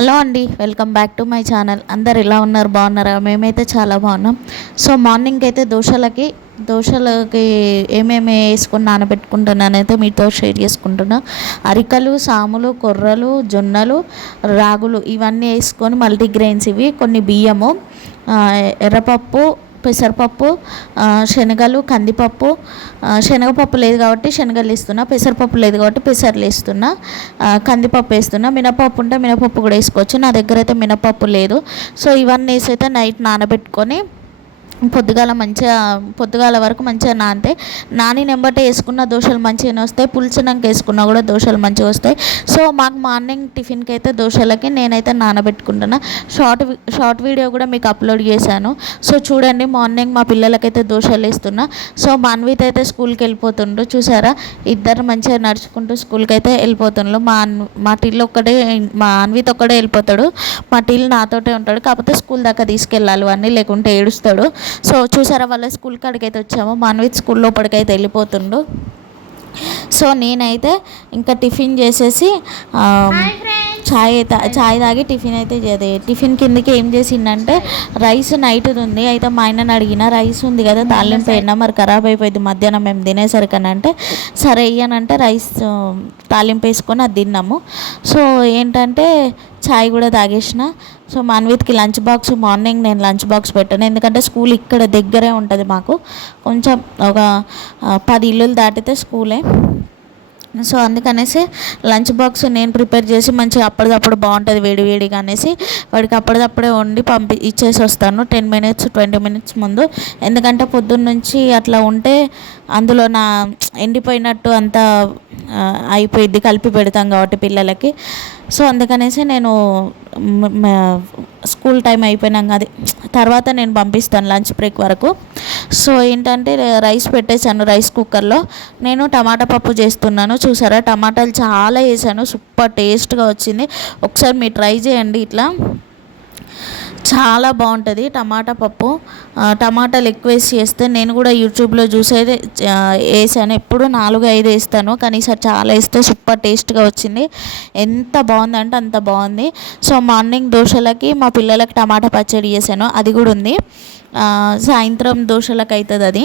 Hello అండి welcome back to my channel. అందరు ఎలా ఉన్నారు? బాగున్నారా? మేమైతే చాలా బాగున్నాం. సో మార్నింగ్ అయితే దోశలకి దోశలకి ఏమేమి వేసుకుని నానబెట్టుకుంటున్నానైతే మీతో షేర్ చేసుకుంటున్నా. అరికలు సాములు కొర్రలు జొన్నలు రాగులు ఇవన్నీ వేసుకొని మల్టీగ్రెయిన్స్ ఇవి కొన్ని బియ్యము ఎర్రపప్పు పెసరపప్పు శనగలు కందిపప్పు శనగపప్పు లేదు కాబట్టి శనగలు ఇస్తున్నా పెసరపప్పు లేదు కాబట్టి పెసర్లు ఇస్తున్నా కందిపప్పు వేస్తున్నా మినపప్పు ఉంటే మినపప్పు కూడా వేసుకోవచ్చు. నా దగ్గర అయితే మినపప్పు లేదు. సో ఇవన్నీ వేసి అయితే నైట్ నానబెట్టుకొని పొద్దుగాల మంచిగా పొద్దుగాల వరకు మంచిగా నానితే నాని నెంబటే వేసుకున్న దోశలు మంచిగానే వస్తాయి పులిచినాక వేసుకున్నా కూడా దోశలు మంచిగా వస్తాయి. సో మాకు మార్నింగ్ టిఫిన్కి అయితే దోశలకి నేనైతే నానబెట్టుకుంటున్నా. షార్ట్ షార్ట్ వీడియో కూడా మీకు అప్లోడ్ చేశాను. సో చూడండి మార్నింగ్ మా పిల్లలకైతే దోశలు వేస్తున్నా. సో మాన్విత్ అయితే స్కూల్కి వెళ్ళిపోతుండ్రు చూసారా? ఇద్దరు మంచిగా నడుచుకుంటూ స్కూల్కి అయితే వెళ్ళిపోతుండ్రు మా మా టిల్లు ఒక్కడే మా అన్విత్ ఒక్కడే వెళ్ళిపోతాడు. మా టిల్ నాతోటే ఉంటాడు. కాకపోతే స్కూల్ దాకా తీసుకెళ్ళాలి అన్నీ లేకుంటే ఏడుస్తాడు. సో చూసారా వాళ్ళ స్కూల్ కాడికి అయితే వచ్చాము. మా అన్విత్ స్కూల్ లోపలికైతే వెళ్ళిపోతుండు. సో నేనైతే ఇంకా టిఫిన్ చేసేసి చాయ్ అయితే చాయ్ తాగి టిఫిన్ అయితే చేదే టిఫిన్ కిందకి ఏం చేసిండంటే రైస్ నైట్ ఉంది. అయితే మా ఆయనని అడిగిన రైస్ ఉంది కదా తాలింపు అయినా మరి ఖరాబ్ అయిపోయింది మధ్యాహ్నం మేము తినేసరికి అని అంటే సరే ఇయ్యనంటే రైస్ తాలింపు వేసుకొని అది తిన్నాము. సో ఏంటంటే చాయ్ కూడా తాగేసిన. సో మాన్విత్కి లంచ్ బాక్స్ మార్నింగ్ నేను లంచ్ బాక్స్ పెట్టాను. ఎందుకంటే స్కూల్ ఇక్కడ దగ్గరే ఉంటుంది మాకు. కొంచెం ఒక పది ఇల్లులు దాటితే స్కూలే. సో అందుకనేసి లంచ్ బాక్స్ నేను ప్రిపేర్ చేసి మంచిగా అప్పటిదప్పుడు బాగుంటుంది వేడి వేడిగా అనేసి వాడికి అప్పటిదప్పుడే వండి పంపి ఇచ్చేసి వస్తాను. టెన్ మినిట్స్ ట్వంటీ మినిట్స్ ముందు. ఎందుకంటే పొద్దున్న నుంచి అట్లా ఉంటే అందులో నా ఎండిపోయినట్టు అంతా అయిపోయిద్ది కలిపి పెడతాం కాబట్టి పిల్లలకి. సో అందుకనేసి నేను స్కూల్ టైం అయిపోయినాక అది తర్వాత నేను పంపిస్తాను లంచ్ బ్రేక్ వరకు. సో ఏంటంటే రైస్ పెట్టేశాను రైస్ కుక్కర్లో. నేను టమాటా పప్పు చేస్తున్నాను చూసారా? టమాటాలు చాలా వేసాను సూపర్ టేస్ట్గా వచ్చింది. ఒకసారి మీరు ట్రై చేయండి ఇట్లా. చాలా బాగుంటుంది. టమాటా పప్పు. టమాటాలు ఎక్కువ వేసి చేస్తే నేను కూడా యూట్యూబ్లో చూసి అయితే వేసాను. ఎప్పుడు నాలుగు ఐదు వేస్తాను. కానీ ఈసారి చాలా వేస్తే సూపర్ టేస్ట్గా వచ్చింది. ఎంత బాగుందంటే అంత బాగుంది. సో మార్నింగ్ దోశలకి మా పిల్లలకి టమాటా పచ్చడి చేశాను. అది కూడా ఉంది. సాయంత్రం దోశలకు అవుతుంది అది.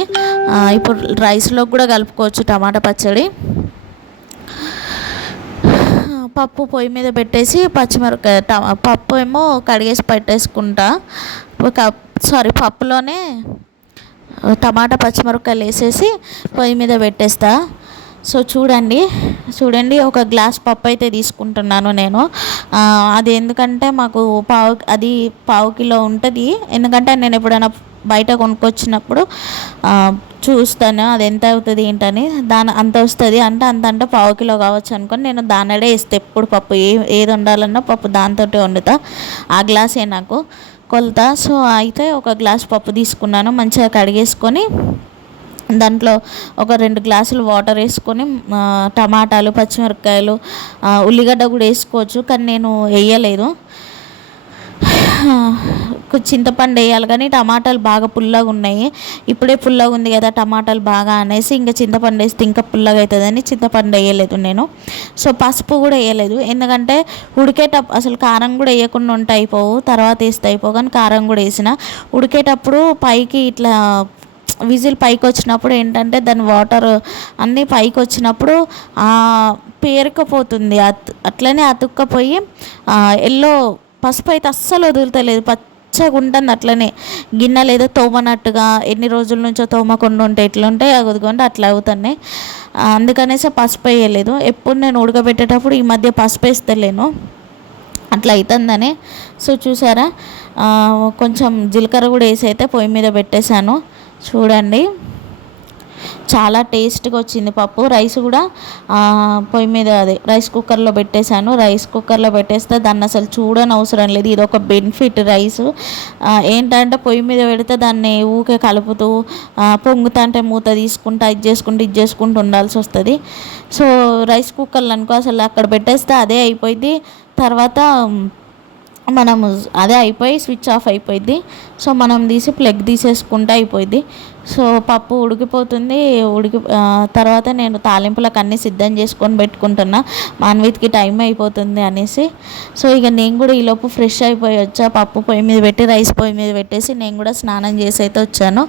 ఇప్పుడు రైస్లో కూడా కలుపుకోవచ్చు టమాటా పచ్చడి. పప్పు పొయ్యి మీద పెట్టేసి పచ్చిమిరపకాయ ట- పప్పు ఏమో కడిగేసి పెట్టేసుకుంటా. ఒక సారీ పప్పులోనే టమాటా పచ్చిమిరపకాయలు వేసేసి పొయ్యి మీద పెట్టేస్తా. సో చూడండి చూడండి ఒక గ్లాస్ పప్పు అయితే తీసుకుంటున్నాను నేను. అది ఎందుకంటే మాకు పావు అది పావు కిలో ఉంటుంది. ఎందుకంటే నేను ఎప్పుడైనా బయట కొనుక్కొచ్చినప్పుడు చూస్తాను అది ఎంత అవుతుంది ఏంటని. దాని అంత వస్తుంది అంటే అంత అంటే పావు కిలో కావచ్చు అనుకొని నేను దానడే ఇస్తే ఎప్పుడు పప్పు ఏ ఏది వండాలన్నా పప్పు దాంతో వండుతా. ఆ గ్లాసే నాకు కొలత. సో అయితే ఒక గ్లాస్ పప్పు తీసుకున్నాను. మంచిగా కడిగేసుకొని దాంట్లో ఒక రెండు గ్లాసులు వాటర్ వేసుకొని టమాటాలు పచ్చిమిరపకాయలు ఉల్లిగడ్డ కూడా వేసుకోవచ్చు. కానీ నేను వేయలేదు. చింతపండు వేయాలి కానీ టమాటాలు బాగా పుల్లగా ఉన్నాయి. ఇప్పుడే పుల్లగా ఉంది కదా టమాటాలు బాగా అనేసి ఇంకా చింతపండు వేస్తే ఇంకా పుల్లగా అవుతుందని చింతపండు వేయలేదు నేను. సో పసుపు కూడా వేయలేదు. ఎందుకంటే ఉడికేటప్పుడు అసలు కారం కూడా వేయకుండా ఉంటే అయిపోవు. తర్వాత వేస్తే అయిపోవు కానీ కారం కూడా వేసిన. ఉడికేటప్పుడు పైకి ఇట్లా విజిల్ పైకి వచ్చినప్పుడు ఏంటంటే దాని వాటర్ అన్నీ పైకి వచ్చినప్పుడు పేరుకపోతుంది. అట్లనే అతుక్కపోయి ఎల్లో పసుపు అయితే అస్సలు వదులుతలేదు. పచ్చగా ఉంటుంది అట్లనే. గిన్నెలు ఏదో తోమనట్టుగా ఎన్ని రోజుల నుంచో తోమకుండా ఉంటే ఎట్లుంటాయి అదిగోండి అట్లా అవుతున్నాయి. అందుకనేసి పసుపు వేయలేదు. ఎప్పుడు నేను ఉడకబెట్టేటప్పుడు ఈ మధ్య పసుపు వేస్తలేను. అట్లా అవుతుందని సో చూసారా? కొంచెం జీలకర్ర కూడా వేసి అయితే పొయ్యి మీద పెట్టేశాను. చూడండి. చాలా టేస్ట్గా వచ్చింది పప్పు. రైస్ కూడా పొయ్యి మీద అదే రైస్ కుక్కర్లో పెట్టేశాను. రైస్ కుక్కర్లో పెట్టేస్తే దాన్ని అసలు చూడని అవసరం లేదు. ఇది ఒక బెనిఫిట్ రైస్. ఏంటంటే పొయ్యి మీద పెడితే దాన్ని ఊకే కలుపుతూ పొంగుతా పొంగుతుంటే మూత తీసుకుంటా ఇది చేసుకుంటూ ఇది చేసుకుంటూ ఉండాల్సి వస్తుంది. సో రైస్ కుక్కర్లు అనుకో అసలు అక్కడ పెట్టేస్తే అదే అయిపోయింది తర్వాత మనము అదే అయిపోయి స్విచ్ ఆఫ్ అయిపోయింది సో మనం తీసి ప్లగ్ తీసేసుకుంటే అయిపోయింది సో పప్పు ఉడికిపోతుంది ఉడికి తర్వాత నేను తాలింపులకు అన్నీ సిద్ధం చేసుకొని పెట్టుకుంటున్నా. మాన్విత్కి టైం అయిపోతుంది అనేసి. సో ఇక నేను కూడా ఈలోపు ఫ్రెష్ అయిపోయి వచ్చా పప్పు పొయ్యి మీద పెట్టి రైస్ పొయ్యి మీద పెట్టేసి నేను కూడా స్నానం చేసి అయితే వచ్చాను.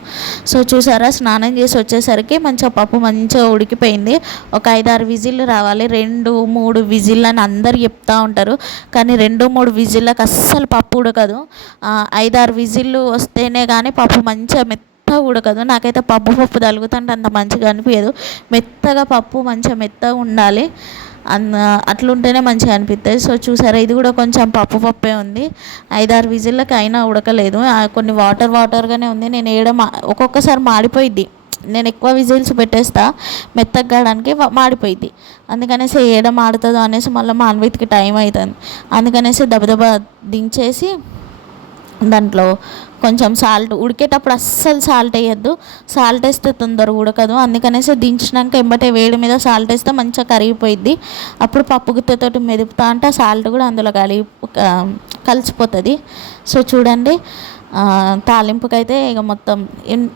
సో చూసారా స్నానం చేసి వచ్చేసరికి మంచిగా పప్పు మంచిగా ఉడికిపోయింది. ఒక ఐదారు విజిల్లు రావాలి రెండు మూడు విజిల్ అని అందరు చెప్తా ఉంటారు. కానీ రెండు మూడు విజిల్లకు అస్సలు పప్పు ఉడకదు. ఐదారు విజిల్లు వస్తేనే కానీ పప్పు మంచిగా మెత్తగా ఉడకదు. నాకైతే పప్పు పప్పు తలుగుతుంటే అంత మంచిగా అనిపించదు మెత్తగా పప్పు మంచిగా మెత్తగా ఉండాలి. అన్న అట్లుంటేనే మంచిగా అనిపిస్తుంది సో చూసారా ఇది కూడా కొంచెం పప్పు పప్పే ఉంది. ఐదారు విజిల్లకి అయినా ఉడకలేదు కొన్ని వాటర్ వాటర్గానే ఉంది. నేను వేయడం ఒక్కొక్కసారి మాడిపోయిద్ది. నేను ఎక్కువ విజిల్స్ పెట్టేస్తా మెత్తగడానికి మాడిపోయింది అందుకనేసి ఏడ మాడుతుందో అనేసి మళ్ళీ మాన్విత్కి టైం అవుతుంది అందుకనేసి దబదబా దించేసి దాంట్లో కొంచెం సాల్ట్ ఉడికేటప్పుడు అస్సలు సాల్ట్ వేయద్దు. సాల్ట్ వేస్తే తొందరగా ఉడకదు. అందుకనేసి దించినాక ఎంబటే వేడి మీద సాల్ట్ వేస్తే మంచిగా కరిగిపోయిద్ది. అప్పుడు పప్పు మెదుపుతా అంటే సాల్ట్ కూడా అందులో కలిగి కలిసిపోతుంది. సో చూడండి తాలింపుకైతే ఇక మొత్తం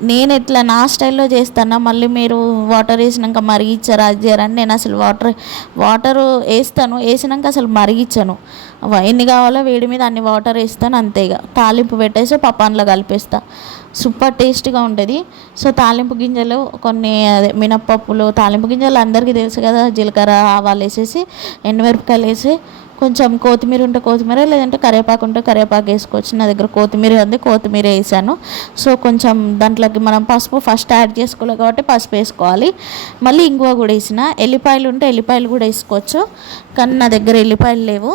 నేను ఎట్లా నా స్టైల్లో చేస్తానా మళ్ళీ మీరు వాటర్ వేసినాక మరిగిచ్చారు అది చేయరని నేను అసలు వాటర్ వాటర్ వేస్తాను వేసినాక అసలు మరిగిచ్చాను ఎన్ని కావాలో వేడి మీద అన్ని వాటర్ వేస్తాను అంతే ఇక. తాలింపు పెట్టేసి పప్పాన్లో కలిపేస్తా. సూపర్ టేస్ట్గా ఉంటుంది సో తాలింపు గింజలు కొన్ని అదే మినప్పప్పులు తాలింపు గింజలు అందరికీ తెలుసు కదా జీలకర్ర ఆవాలు వేసేసి ఎండుమిరపకాయలు వేసి కొంచెం కొత్తిమీర ఉంటే కొత్తిమీర లేదంటే కరివేపాకు ఉంటే కరివేపాకు వేసుకోవచ్చు. నా దగ్గర కొత్తిమీర ఉంది కొత్తిమీర వేసాను. సో కొంచెం దాంట్లోకి మనం పసుపు ఫస్ట్ యాడ్ చేసుకోవాలి కాబట్టి పసుపు వేసుకోవాలి. మళ్ళీ ఇంగువ కూడా వేసిన ఎల్లిపాయలు ఉంటే ఎల్లిపాయలు కూడా వేసుకోవచ్చు. కానీ నా దగ్గర ఎల్లిపాయలు లేవు.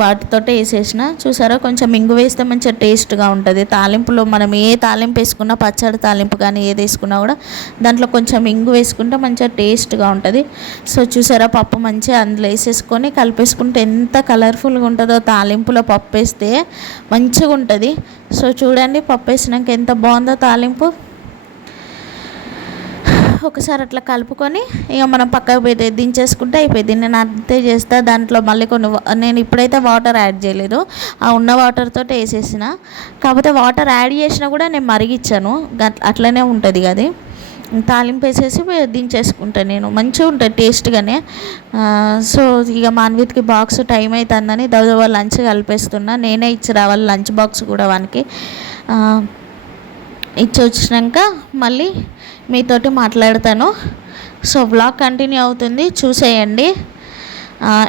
వాటితోటే వేసేసిన చూసారా? కొంచెం ఇంగు వేస్తే మంచిగా టేస్ట్గా ఉంటుంది. తాలింపులో మనం ఏ తాలింపు వేసుకున్నా పచ్చడి తాలింపు కానీ ఏది వేసుకున్నా కూడా దాంట్లో కొంచెం ఇంగు వేసుకుంటే మంచిగా టేస్ట్గా ఉంటుంది. సో చూసారా? పప్పు మంచిగా అందులో వేసేసుకొని కలిపేసుకుంటే ఎంత కలర్ఫుల్గా ఉంటుందో తాలింపులో పప్పు వేస్తే మంచిగా ఉంటుంది. సో చూడండి పప్పు వేసినాక ఎంత బాగుందో తాలింపు. ఒకసారి అట్లా కలుపుకొని ఇక మనం పక్కకు పోయి దించేసుకుంటే అయిపోయింది. నేను అంతే చేస్తా దాంట్లో మళ్ళీ కొన్ని నేను ఇప్పుడైతే వాటర్ యాడ్ చేయలేదు. ఆ ఉన్న వాటర్తో వేసేసిన. కాకపోతే వాటర్ యాడ్ చేసినా కూడా నేను మరిగిచ్చాను. అట్లనే ఉంటుంది అది తాలింపు వేసేసి దించేసుకుంటాను నేను. మంచిగా ఉంటుంది టేస్ట్గానే సో ఇక మాన్విత్కి బాక్స్ టైం అవుతుందని దవదవ లంచ్ కలిపేస్తున్నా. నేనే ఇచ్చి రావాలి లంచ్ బాక్స్ కూడా వానికి. ఇచ్చి వచ్చినాక మళ్ళీ మీతోటి మాట్లాడతాను. సో బ్లాగ్ కంటిన్యూ అవుతుంది. చూసేయండి.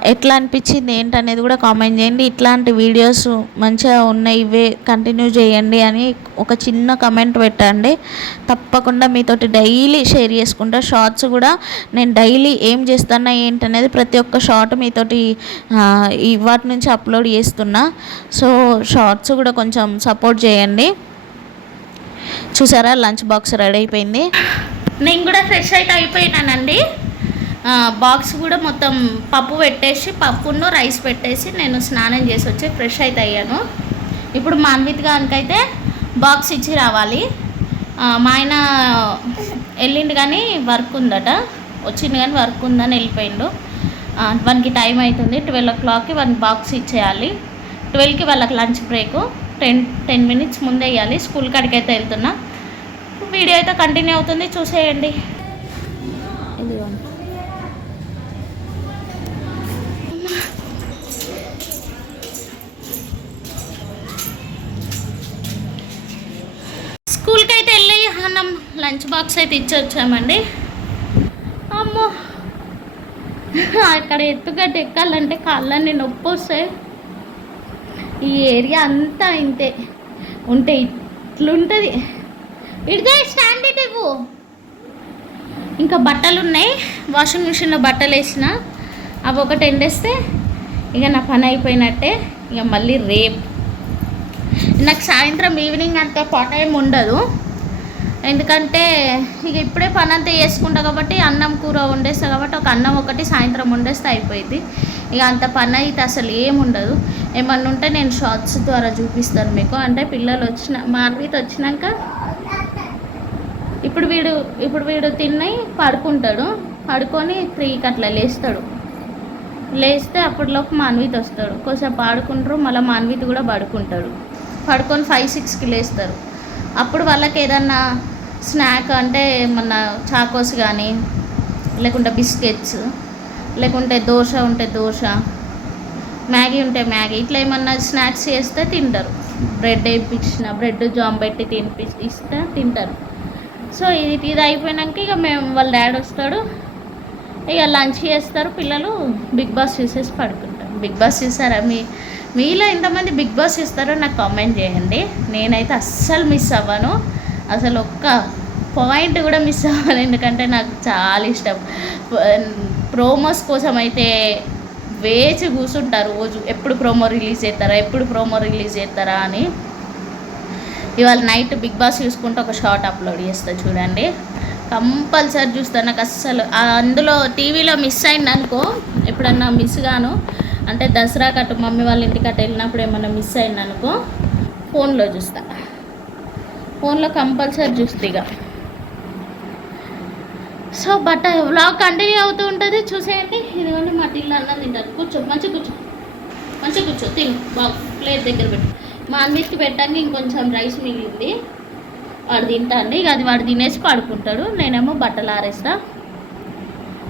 ఎట్లా అనిపించింది ఏంటనేది కూడా కామెంట్ చేయండి. ఇట్లాంటి వీడియోస్ మంచిగా ఉన్నాయి ఇవే కంటిన్యూ చేయండి అని ఒక చిన్న కమెంట్ పెట్టండి. తప్పకుండా మీతోటి డైలీ షేర్ చేసుకుంటా. షార్ట్స్ కూడా నేను డైలీ ఏం చేస్తున్నా ఏంటనేది ప్రతి ఒక్క షార్ట్ మీతోటి ఆ, వాటి నుంచి అప్లోడ్ చేస్తున్నా. సో షార్ట్స్ కూడా కొంచెం సపోర్ట్ చేయండి. చూసారా? లంచ్ బాక్స్ రెడీ అయిపోయింది. నేను కూడా ఫ్రెష్ అయితే అయిపోయినానండి. బాక్స్ కూడా మొత్తం పప్పు పెట్టేసి పప్పును రైస్ పెట్టేసి నేను స్నానం చేసి వచ్చి ఫ్రెష్ అయితే అయ్యాను. ఇప్పుడు మాన్విత్ గానికైతే బాక్స్ ఇచ్చి రావాలి. మా ఆయన వెళ్ళిండు కానీ వర్క్ ఉందట. వచ్చిండు కానీ వర్క్ ఉందని వెళ్ళిపోయిండు. వానికి టైం అవుతుంది. ట్వెల్వ్ ఓ క్లాక్కి వన్ బాక్స్ ఇచ్చేయాలి. ట్వెల్వ్కి వాళ్ళకి lunch break. Ten ten minutes ముందే వేయాలి స్కూల్ కాడికి అయితే వెళ్తున్నా. వీడియో అయితే కంటిన్యూ అవుతుంది. చూసేయండి. స్కూల్కి అయితే వెళ్ళి అన్నం లంచ్ బాక్స్ అయితే ఇచ్చి వచ్చామండి. అమ్మో. అక్కడ ఎత్తుగడ్డ ఎక్కాలంటే కాళ్ళని నొప్పి వస్తాయి. ఈ ఏరియా అంతా ఇంతే. ఉంటే ఇట్లుంటుంది. ఇడితే స్టాండ్ ఇవ్వు. ఇంకా బట్టలు ఉన్నాయి వాషింగ్ మిషన్లో బట్టలు వేసిన. అవి ఒకటి ఎండేస్తే ఇక నా పని అయిపోయినట్టే. ఇక మళ్ళీ రేపు. నాకు సాయంత్రం ఈవినింగ్ అంత టైం ఉండదు. ఎందుకంటే ఇక ఇప్పుడే పని అంతా చేసుకుంటా కాబట్టి అన్నం కూర వండేస్తా కాబట్టి ఒక అన్నం ఒకటి సాయంత్రం వండేస్తే అయిపోయింది ఇక అంత పని అయితే అసలు ఏముండదు ఏమన్నా ఉంటే నేను షార్ట్స్ ద్వారా చూపిస్తాను మీకు. అంటే పిల్లలు వచ్చిన మార్వీత్ వచ్చినాక ఇప్పుడు వీడు ఇప్పుడు వీడు తిని పడుకుంటాడు. పడుకొని త్రీకి అట్లా లేస్తాడు. లేస్తే అప్పటిలోపు మాన్విత్ వస్తాడు. కొంచెం పాడుకుంటారు మళ్ళీ మాన్విత్ కూడా పడుకుంటాడు. పడుకొని ఫైవ్ సిక్స్కి లేస్తారు. అప్పుడు వాళ్ళకి ఏదన్నా స్నాక్ అంటే ఏమన్నా చాకోస్ కానీ లేకుంటే బిస్కెట్స్ లేకుంటే దోశ ఉంటే దోశ మ్యాగీ ఉంటే మ్యాగీ ఇట్లా ఏమన్నా స్నాక్స్ చేస్తే తింటారు. బ్రెడ్ వేయించిన బ్రెడ్ జామ్ పెట్టి తినిపి ఇస్తే తింటారు. సో ఇది ఇది అయిపోయినాక ఇక మేము వాళ్ళ డాడీ వస్తాడు. ఇక లంచ్ చేస్తారు పిల్లలు బిగ్ బాస్ చూసేసి పడుకుంటారు. బిగ్ బాస్ చూసారా? మీ మీలో ఎంతమంది బిగ్ బాస్ చూస్తారో నాకు కామెంట్ చేయండి. నేనైతే అస్సలు మిస్ అవ్వను. అసలు ఒక్క పాయింట్ కూడా మిస్ అవ్వను. ఎందుకంటే నాకు చాలా ఇష్టం. ప్రోమోస్ కోసం అయితే వేచి కూర్చుంటారు రోజు. ఎప్పుడు ప్రోమో రిలీజ్ చేస్తారా? ఎప్పుడు ప్రోమో రిలీజ్ చేస్తారా అని. ఇవాళ నైట్ బిగ్ బాస్ చూసుకుంటూ ఒక షార్ట్ అప్లోడ్ చేస్తా చూడండి. కంపల్సరీ చూస్తాను నాకు అస్సలు అందులో టీవీలో మిస్ అయింది అనుకో ఎప్పుడన్నా మిస్ గాను అంటే దసరా కట్టు మమ్మీ వాళ్ళ ఇంటికి అటు వెళ్ళినప్పుడు ఏమన్నా మిస్ అయింది అనుకో ఫోన్లో చూస్తా. ఫోన్లో కంపల్సరీ చూస్తే ఇక. సో బట్ వ్లాగ్ కంటిన్యూ అవుతూ ఉంటుంది. చూసేయండి. ఇదిగోండి మా టిల్లు అన్నం తింటారు. కూర్చో మంచి కూర్చో. మంచిగా కూర్చో తిను. బాగు. ప్లేట్ దగ్గర పెట్టు. మా అన్నిటికి పెట్టాక ఇంకొంచెం రైస్ మిగిలింది. వాడు తింటాండి. ఇక అది వాడు తినేసి పడుకుంటాడు. నేనేమో బట్టలు ఆరేస్తా.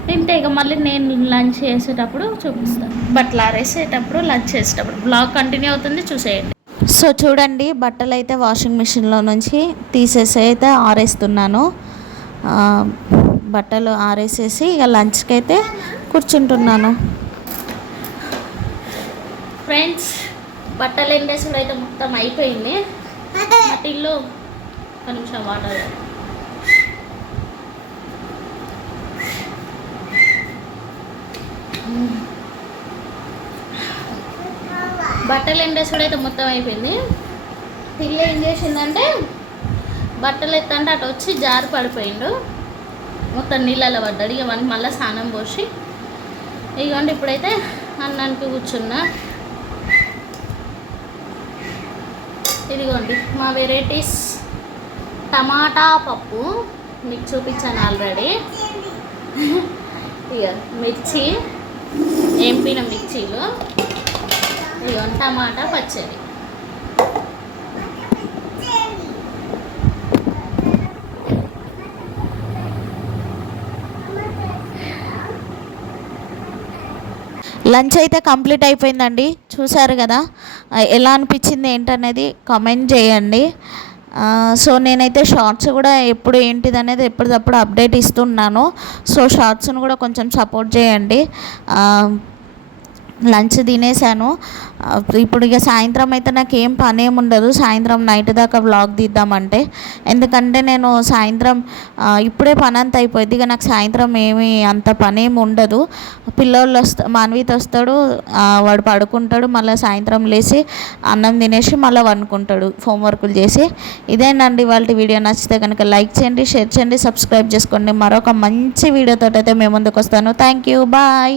తింటే ఇక మళ్ళీ నేను లంచ్ చేసేటప్పుడు చూపిస్తాను బట్టలు ఆరేసేటప్పుడు లంచ్ చేసేటప్పుడు. బ్లాగ్ కంటిన్యూ అవుతుంది. చూసేయండి. సో చూడండి. బట్టలు అయితే వాషింగ్ మిషన్లో నుంచి తీసేసి అయితే ఆరేస్తున్నాను. బట్టలు ఆరేసేసి ఇక లంచ్కి అయితే కూర్చుంటున్నాను. ఫ్రెండ్స్ బట్టలు ఎండేసుడు అయితే మొత్తం అయిపోయింది. ఇల్లు ఒక నిమిషం వాటర్. బట్టలు ఎండేసుడు అయితే మొత్తం అయిపోయింది. పిల్ల ఏం చేసిందంటే బట్టలు ఎత్తంటే అటు వచ్చి జారి పడిపోయిండు. మొత్తం నీళ్ళలో పడ్డాడు. ఇక మనకి మళ్ళీ స్నానం పోసి ఇదిగోండి ఇప్పుడైతే అన్నానికి కూర్చున్నా. ఇదిగోండి మా వెరైటీస్ టమాటా పప్పు మీకు చూపించాను ఆల్రెడీ. ఇక మిర్చి ఎంపిన మిర్చీలు. ఇదిగోండి టమాటా పచ్చడి. లంచ్ అయితే కంప్లీట్ అయిపోయిందండి. చూశారు కదా ఎలా అనిపించింది ఏంటనేది కామెంట్ చేయండి. సో నేనైతే షార్ట్స్ కూడా ఎప్పుడు ఏంటిది అనేది ఎప్పటికప్పుడు అప్డేట్ ఇస్తున్నాను. సో షార్ట్స్ను కూడా కొంచెం సపోర్ట్ చేయండి. లంచ్ తినేసాను ఇప్పుడు ఇక సాయంత్రం అయితే నాకు ఏం పని ఏమి ఉండదు సాయంత్రం నైట్ దాకా వ్లాగ్ తీద్దామంటే. ఎందుకంటే నేను సాయంత్రం ఇప్పుడే పని అంత అయిపోయింది. ఇక నాకు సాయంత్రం ఏమి అంత పని ఏమి ఉండదు పిల్లోళ్ళు వస్తా మాన్విత్ వస్తాడు వాడు పడుకుంటాడు. మళ్ళీ సాయంత్రం లేచి అన్నం తినేసి మళ్ళీ వండుకుంటాడు. హోంవర్కులు చేసి. ఇదేనండి వాళ్ళ వీడియో. నచ్చితే కనుక లైక్ చేయండి షేర్ చేయండి సబ్స్క్రైబ్ చేసుకోండి. మరొక మంచి వీడియోతో అయితే మేము ముందుకు వస్తాను థ్యాంక్ యూ. బాయ్.